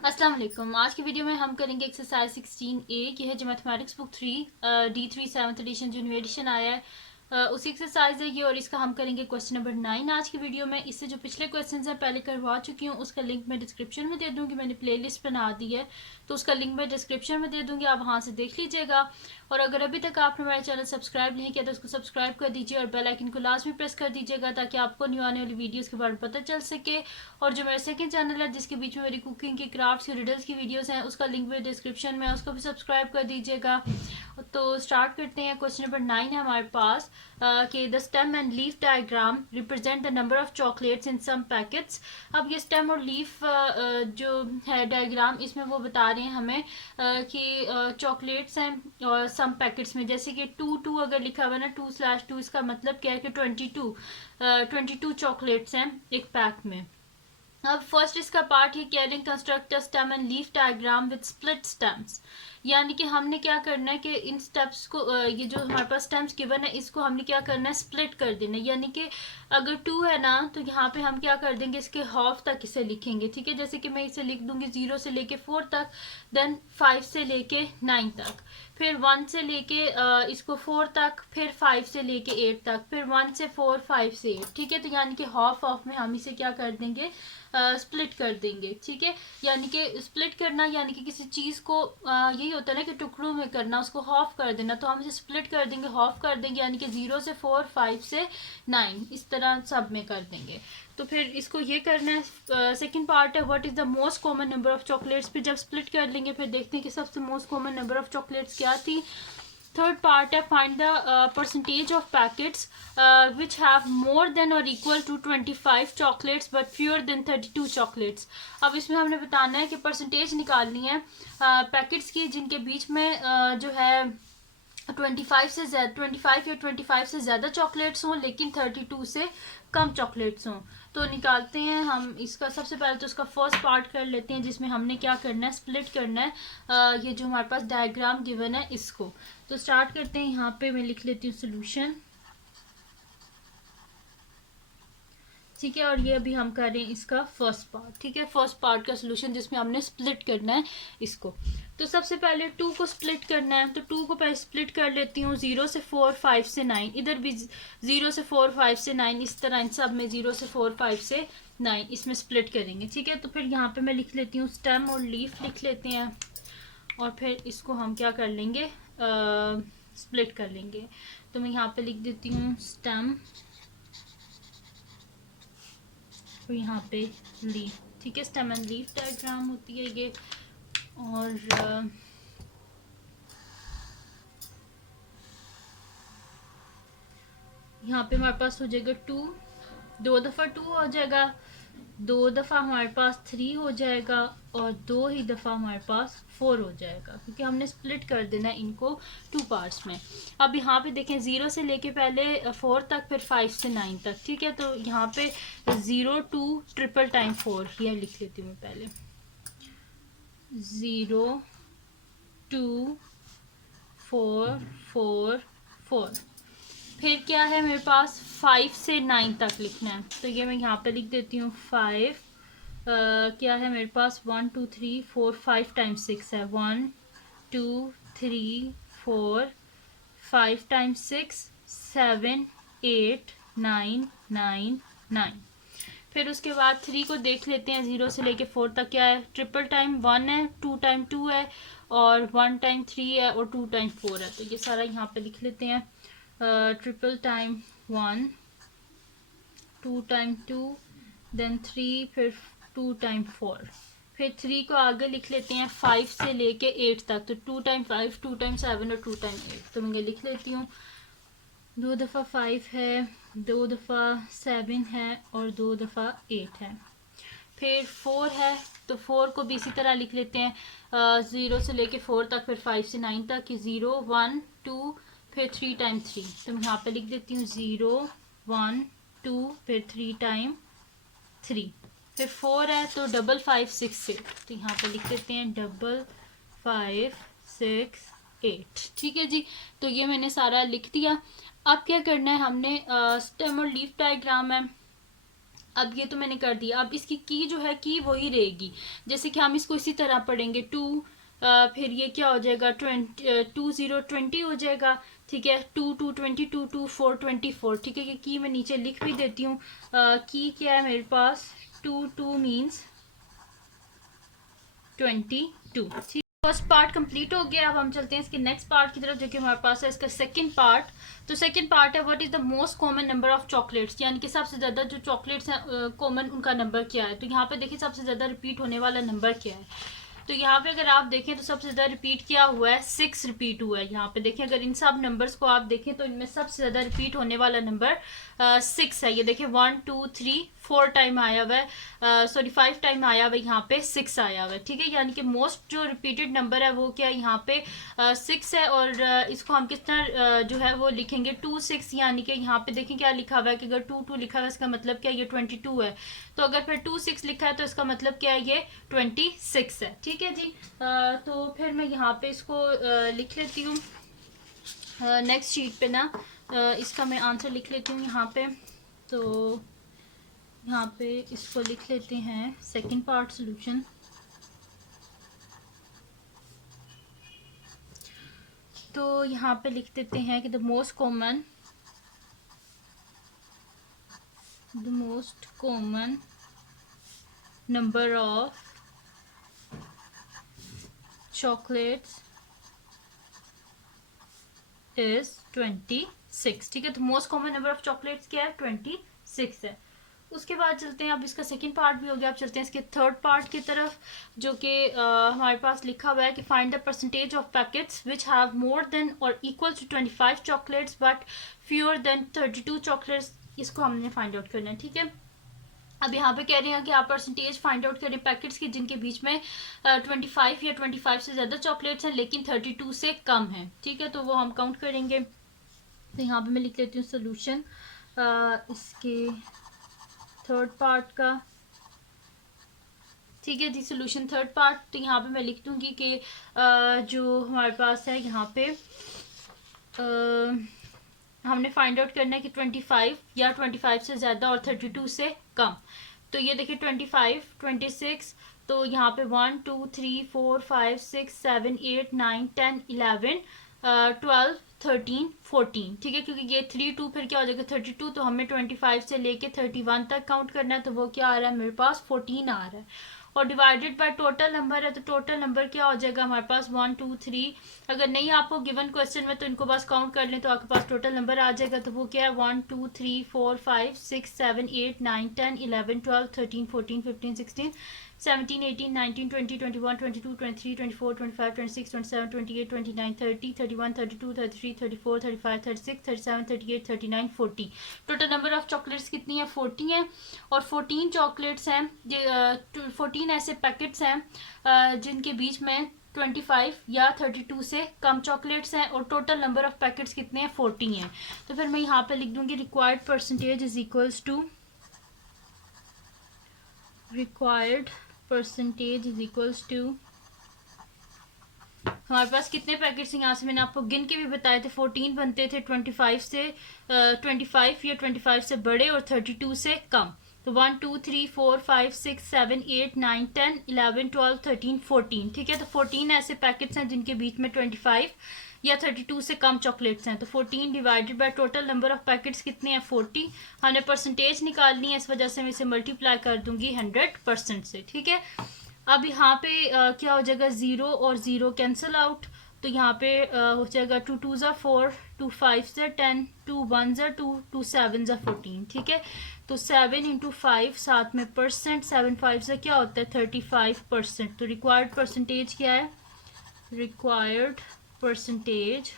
अस्सलाम वालेकुम। आज की वीडियो में हम करेंगे एक्सरसाइज 16A की है जो mathematics book 3 D3 7th edition जो न्यू एडिशन आया है उसी एक्सरसाइज है ये। और इसका हम करेंगे क्वेश्चन नंबर 9 आज की वीडियो में। इससे जो पिछले क्वेश्चन हैं पहले करवा चुकी हूँ, उसका लिंक मैं डिस्क्रिप्शन में दे दूँगी। मैंने प्लेलिस्ट बना दी है तो उसका लिंक मैं डिस्क्रिप्शन में दे दूँगी, आप वहाँ से देख लीजिएगा। और अगर अभी तक आपने हमारे चैनल सब्सक्राइब नहीं किया तो उसको सब्सक्राइब कर दीजिए और बेल आइकन को लाजमी प्रेस कर दीजिएगा ताकि आपको न्यू आने वाली वीडियोस के बारे में पता चल सके। और जो मेरा सेकंड चैनल है जिसके बीच में मेरी कुकिंग की, क्राफ्ट्स की, रिडल्स की वीडियोस हैं, उसका लिंक भी डिस्क्रिप्शन में है, उसको भी सब्सक्राइब कर दीजिएगा। तो स्टार्ट करते हैं। क्वेश्चन नंबर 9 है हमारे पास कि the stem and leaf diagram represent the number of chocolates in some packets. अब ये स्टेम और लीफ जो है डायग्राम, इसमें वो बता रहे हैं हमें कि चॉकलेट्स हैं और सम पैकेट्स में, जैसे कि 2 अगर लिखा हुआ है ना, 2/2, इसका मतलब क्या है कि 22 चॉकलेट्स हैं एक पैक में। अब फर्स्ट इसका पार्ट है carrying construct stem and leaf diagram with split stems. यानी कि हमने क्या करना है कि इन स्टेप्स को ये जो हमारे पास स्टेम्स गिवन है इसको हमने क्या करना है, स्प्लिट कर देना है। यानी कि अगर 2 है ना तो यहाँ पे हम क्या कर देंगे, इसके हाफ तक इसे लिखेंगे। ठीक है, जैसे कि मैं इसे लिख दूंगी 0 से लेके 4 तक, देन 5 से लेके 9 तक, फिर 1 से लेके इसको 4 तक, फिर 5 से लेके 8 तक, फिर 1 से 4, 5 से 8। ठीक है, तो यानी कि हाफ ऑफ में हम इसे क्या कर देंगे, स्प्लिट कर देंगे। ठीक है, यानी कि स्प्लिट करना यानी कि किसी चीज को यही होता है ना कि टुकड़ों में करना, उसको हाफ कर देना। तो हम इसे स्प्लिट कर देंगे, हाफ कर देंगे, यानी कि 0 से 4, 5 से 9, इस तरह सब में कर देंगे। तो फिर इसको ये करना है। सेकंड पार्ट है what is the most common number of chocolates. फिर जब स्प्लिट कर लेंगे फिर देखते हैं कि सबसे most common number of chocolates क्या थी। थर्ड पार्ट है find the percentage of packets which have more than और equal to 25 chocolates but fewer than 32 chocolates. अब इसमें हमने बताना है कि परसेंटेज निकालनी है पैकेट्स की जिनके बीच में जो है 25 या 25 से ज़्यादा चॉकलेट्स हों लेकिन 32 से कम चॉकलेट्स हों। तो निकालते हैं हम इसका। सबसे पहले तो इसका फर्स्ट पार्ट कर लेते हैं जिसमें हमने क्या करना है, स्प्लिट करना है ये जो हमारे पास डायग्राम गिवन है इसको। तो स्टार्ट करते हैं। यहाँ पे मैं लिख लेती हूँ सोल्यूशन। ठीक है, और ये अभी हम कर रहे हैं इसका फर्स्ट पार्ट। ठीक है, फर्स्ट पार्ट का सोल्यूशन जिसमें हमने स्प्लिट करना है इसको। तो सबसे पहले 2 को स्प्लिट करना है, तो 2 को पहले स्प्लिट कर लेती हूँ 0 से 4, 5 से 9। इधर भी 0 से 4, 5 से 9, इस तरह इन सब में 0 से 4, 5 से 9 इसमें स्प्लिट करेंगे। ठीक है, तो फिर यहाँ पे मैं लिख लेती हूँ स्टेम और लीफ लिख लेते हैं और फिर इसको हम क्या कर लेंगे, स्प्लिट कर लेंगे। तो मैं यहाँ पे लिख देती हूँ स्टेम और यहाँ पे लीफ। ठीक है, स्टेम एंड लीफ डायग्राम होती है ये। और यहाँ पे हमारे पास हो जाएगा 2, 2 दफ़ा 2 हो जाएगा, 2 दफ़ा हमारे पास 3 हो जाएगा और 2 ही दफ़ा हमारे पास 4 हो जाएगा, क्योंकि हमने स्प्लिट कर देना है इनको 2 पार्ट्स में। अब यहाँ पे देखें 0 से लेके पहले 4 तक, फिर 5 से 9 तक। ठीक है, तो यहाँ पे 0 2 ट्रिपल टाइम 4 ये लिख लेती हूँ मैं पहले। 0 2 4 4 4। फिर क्या है मेरे पास, 5 से 9 तक लिखना है, तो ये मैं यहाँ पे लिख देती हूँ 5। क्या है मेरे पास, 1 2 3 4 5 टाइम्स 6 है, 1 2 3 4 5 टाइम्स 6 7 8 9 9 9। फिर उसके बाद 3 को देख लेते हैं, 0 से लेके 4 तक क्या है, ट्रिपल टाइम 1 है, 2 टाइम 2 है और 1 टाइम 3 है और 2 टाइम 4 है। तो ये सारा यहाँ पे लिख लेते हैं। ट्रिपल टाइम 1, 2 टाइम 2, देन 3, फिर 2 टाइम 4। फिर 3 को आगे लिख लेते हैं 5 से लेके 8 तक, तो 2 टाइम 5, 2 टाइम 7 और 2 टाइम 8। तो मैं ये लिख लेती हूँ, 2 दफ़ा 5 है, 2 दफ़ा 7 है और 2 दफ़ा 8 है। फिर 4 है तो 4 को भी इसी तरह लिख लेते हैं 0 से लेके 4 तक, फिर 5 से 9 तक कि 0 1 2 फिर 3 टाइम 3। तो मैं यहाँ पे लिख देती हूँ 0 1 2 फिर 3 टाइम 3। फिर 4 है तो 5 5 6 8, तो यहाँ पे लिख देते हैं 5 5 6 8। ठीक है जी, तो ये मैंने सारा लिख दिया। अब क्या करना है हमने, स्टेम और लीफ डायग्राम है अब ये तो मैंने कर दिया। अब इसकी की जो है की वही रहेगी, जैसे कि हम इसको इसी तरह पढ़ेंगे 2, फिर ये क्या हो जाएगा 2 0 20 हो जाएगा। ठीक है, 2 2 22 2 4 24। ठीक है, ये की मैं नीचे लिख भी देती हूँ। की क्या है मेरे पास, 2 2 मीन्स 22। ठीक, फर्स्ट पार्ट कंप्लीट हो गया। अब हम चलते हैं इसके नेक्स्ट पार्ट की तरफ, जो कि हमारे पास है इसका सेकंड पार्ट। तो सेकंड पार्ट है what is the most common number of chocolates, यानी कि सबसे ज़्यादा जो चॉकलेट्स हैं कॉमन उनका नंबर क्या है। तो यहाँ पे देखिए सबसे ज़्यादा रिपीट होने वाला नंबर क्या है। तो यहाँ पे अगर आप देखें तो सबसे ज़्यादा रिपीट किया हुआ है 6 रिपीट हुआ है। यहाँ पे देखें अगर इन सब नंबर्स को आप देखें तो इनमें सबसे ज़्यादा रिपीट होने वाला नंबर 6 है। ये देखें 1 2 3 4 टाइम आया हुआ है, सॉरी 5 टाइम आया हुआ है, यहाँ पे 6 आया हुआ है। ठीक है, यानी कि मोस्ट जो रिपीटेड नंबर है वो क्या है, यहाँ पे 6 है। और इसको हम किस तरह जो है वो लिखेंगे 2 6, यानी कि यहाँ पे देखें क्या लिखा हुआ है कि अगर 2 2 लिखा हुआ है इसका मतलब क्या है, ये 22 है। तो अगर फिर 2 6 लिखा है तो इसका मतलब क्या है, ये 26 है। ठीक है जी, तो फिर मैं यहाँ पे इसको लिख लेती हूँ नेक्स्ट शीट पे ना। इसका मैं आंसर लिख लेती हूँ यहाँ पे। तो यहाँ पे इसको लिख लेते हैं सेकंड पार्ट सॉल्यूशन। तो यहाँ पे लिख देते हैं कि the most common number of chocolates is 26। ठीक है, तो most common number of chocolates क्या है, 26 है। उसके बाद चलते हैं, अब इसका सेकंड पार्ट भी हो गया। अब चलते हैं इसके थर्ड पार्ट की तरफ, जो कि हमारे पास लिखा हुआ है कि find the percentage of packets which have more than और equal to 25 chocolates but fewer than 32 chocolates. इसको हमने फाइंड आउट करना है। ठीक है, अब यहाँ पे कह रहे हैं कि आप परसेंटेज फाइंड आउट करें पैकेट्स की जिनके बीच में 25 या 25 से ज़्यादा चॉकलेट्स हैं लेकिन 32 से कम है। ठीक है, तो वो हम काउंट करेंगे। तो यहाँ पे मैं लिख लेती हूँ सोल्यूशन इसके थर्ड पार्ट का। ठीक है जी, सोल्यूशन थर्ड पार्ट। तो यहाँ पे मैं लिख दूंगी कि जो हमारे पास है यहाँ पे हमने फाइंड आउट करना है कि 25 या 25 से ज़्यादा और 32 से कम। तो ये देखिए 25 26, तो यहाँ पे 1 2 3 4 5 6 7 8 9 10 11 12 13 14। ठीक है, क्योंकि ये 3 2 फिर क्या हो जाएगा 32, तो हमें 25 से लेके 31 तक काउंट करना है। तो वो क्या आ रहा है मेरे पास 14 आ रहा है। और डिवाइडेड बाय टोटल नंबर है, तो टोटल नंबर क्या हो जाएगा हमारे पास 1 2 3। अगर नहीं आपको गिवन क्वेश्चन में तो इनको बस काउंट कर लें तो आपके पास टोटल नंबर आ जाएगा। तो वो क्या है 1 2 3 4 5 6 7 8 9 10 11 12 13 14 15 16 17 18 19 20 21 22 23 24 25 26 27 28 29 30 31 32 33 34 35 36 37 38 39 40। टोटल नंबर ऑफ चॉकलेट्स कितनी है 40 है। और 14 चॉकलेट्स हैं, 14 ऐसे पैकेट्स हैं जिनके बीच में 25 या 32 से कम चॉकलेट्स हैं। और टोटल नंबर ऑफ पैकेट्स कितने हैं 40 हैं। तो फिर मैं यहाँ पे लिख दूंगी required percentage is equals to हमारे पास कितने पैकेट्स हैं यहाँ से मैंने आपको गिन के भी बताए थे 14 बनते थे 25 से 25 या 25 से बड़े और 32 से कम। तो 1 2 3 4 5 6 7 8 9 10 11 12 13 14। ठीक है, तो 14 ऐसे पैकेट्स हैं जिनके बीच में 25 या 32 से कम चॉकलेट्स हैं। तो 14 divided by total number of packets कितने हैं 40। हमने परसेंटेज निकालनी है, इस वजह से मैं इसे मल्टीप्लाई कर दूंगी 100% से। ठीक है, अब यहाँ पे क्या हो जाएगा 0 और 0 कैंसिल आउट। तो यहाँ पे हो जाएगा 2 2 ज़ा 4 2 5 ज़ा 10 2 1 ज़ा 2 2 7 ज़ा 14। ठीक है, तो 7 इंटू 5 साथ में परसेंट 7 5 से क्या होता है 35%। तो रिक्वायर्ड परसेंटेज क्या है, रिक्वायर्ड परसेंटेज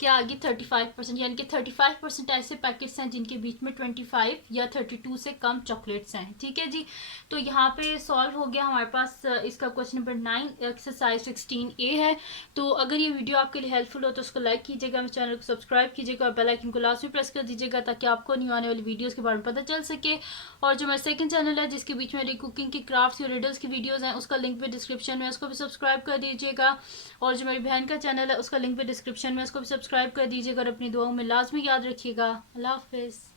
क्या आ गई 35%, यानी कि 35% ऐसे पैकेट्स हैं जिनके बीच में 25 या 32 से कम चॉकलेट्स हैं। ठीक है जी, तो यहाँ पे सॉल्व हो गया हमारे पास इसका क्वेश्चन नंबर 9 एक्सरसाइज 16A है। तो अगर ये वीडियो आपके लिए हेल्पफुल हो तो उसको लाइक कीजिएगा, मेरे चैनल को सब्सक्राइब कीजिएगा और बेल आइकन को लास्ट में प्रेस कर दीजिएगा ताकि आपको न्यू आने वाली वीडियोज़ के बारे में पता चल सके। और जो मेरा सेकंड चैनल है जिसके बीच में कुकिंग की क्राफ्ट्स और रिडल्स की वीडियोज़ हैं उसका लिंक भी डिस्क्रिप्शन में, उसको भी सब्सक्राइब कर दीजिएगा। और जो मेरी बहन का चैनल है उसका लिंक भी डिस्क्रिप्शन में, उसको भी सब्सक्राइब कर दीजिएगा। और अपनी दुआओं में लाजमी याद रखिएगा। अल्लाह हाफिज़।